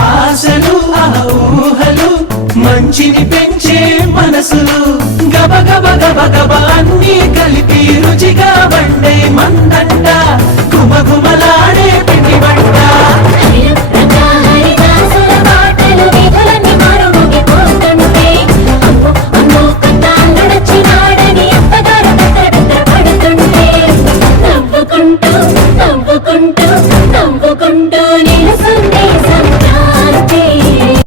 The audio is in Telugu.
ఆశలు ఆ ఊహలు మంచిని పెంచే మనసులు గబ గబ గబ గబ అన్నీ కలిపి రుచిగా వండే మందంట గుమగుమలాడే పిండి వంట